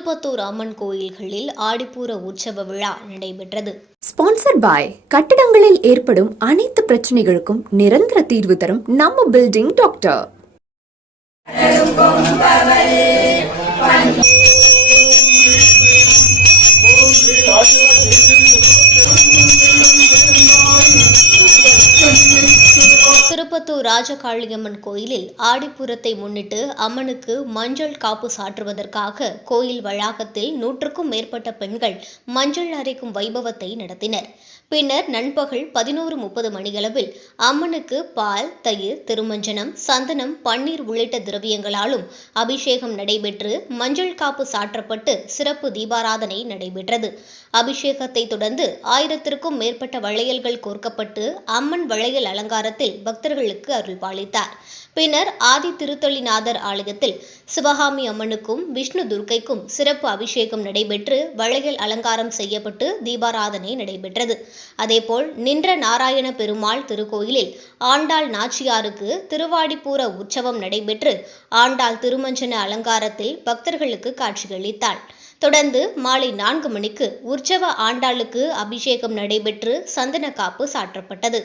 திருப்பத்தூர் அம்மன் கோயில்களில் ஆடிப்பூர உற்சவ விழா நடைபெற்றது. ஸ்பான்சர்ட் பாய் கட்டடங்களில் ஏற்படும் அனைத்து பிரச்சனைகளுக்கும் நிரந்தர தீர்வு தரும் நம்ம பில்டிங் டாக்டர். திருப்பத்தூர் ராஜகாளியம்மன் கோயிலில் ஆடிப்பூரத்தை முன்னிட்டு அம்மனுக்கு மஞ்சள் காப்பு சாற்றுவதற்காக கோயில் வளாகத்தில் 100க்கும் மேற்பட்ட பெண்கள் மஞ்சள் அரைக்கும் வைபவத்தை நடத்தினர். பின்னர் நண்பகல் 11:30 மணியளவில் அம்மனுக்கு பால், தயிர், திருமஞ்சனம், சந்தனம், பன்னீர் உள்ளிட்ட திரவியங்களாலும் அபிஷேகம் நடைபெற்று மஞ்சள் காப்பு சாற்றப்பட்டு சிறப்பு தீபாராதனை நடைபெற்றது. அபிஷேகத்தை தொடர்ந்து 1000க்கும் மேற்பட்ட வளையல்கள் கோர்க்கப்பட்டு அம்மன் வளையல் அலங்காரத்தில் பக்தர்களுக்கு அருள்பாலித்தார். பின்னர் ஆதி திருத்தொழிநாதர் ஆலயத்தில் சிவகாமி அம்மனுக்கும் விஷ்ணு துர்க்கைக்கும் சிறப்பு அபிஷேகம் நடைபெற்று வளையல் அலங்காரம் செய்யப்பட்டு தீபாராதனை நடைபெற்றது. அதேபோல் நின்ற நாராயண பெருமாள் திருக்கோயிலில் ஆண்டாள் நாச்சியாருக்கு திருவாடிப்பூர உற்சவம் நடைபெற்று ஆண்டாள் திருமஞ்சன அலங்காரத்தில் பக்தர்களுக்கு காட்சியளித்தாள். தொடர்ந்து மாலை 4 மணிக்கு உற்சவ ஆண்டாளுக்கு அபிஷேகம் நடைபெற்று சந்தன காப்பு சாற்றப்பட்டது.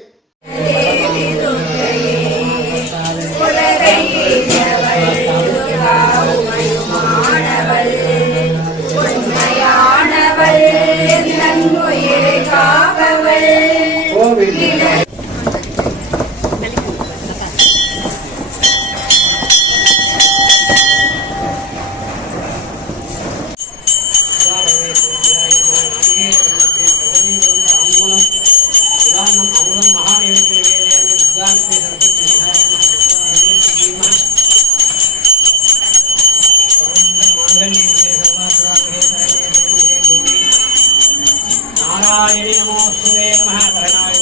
नारायणी नमोस्तुते नमः करणाय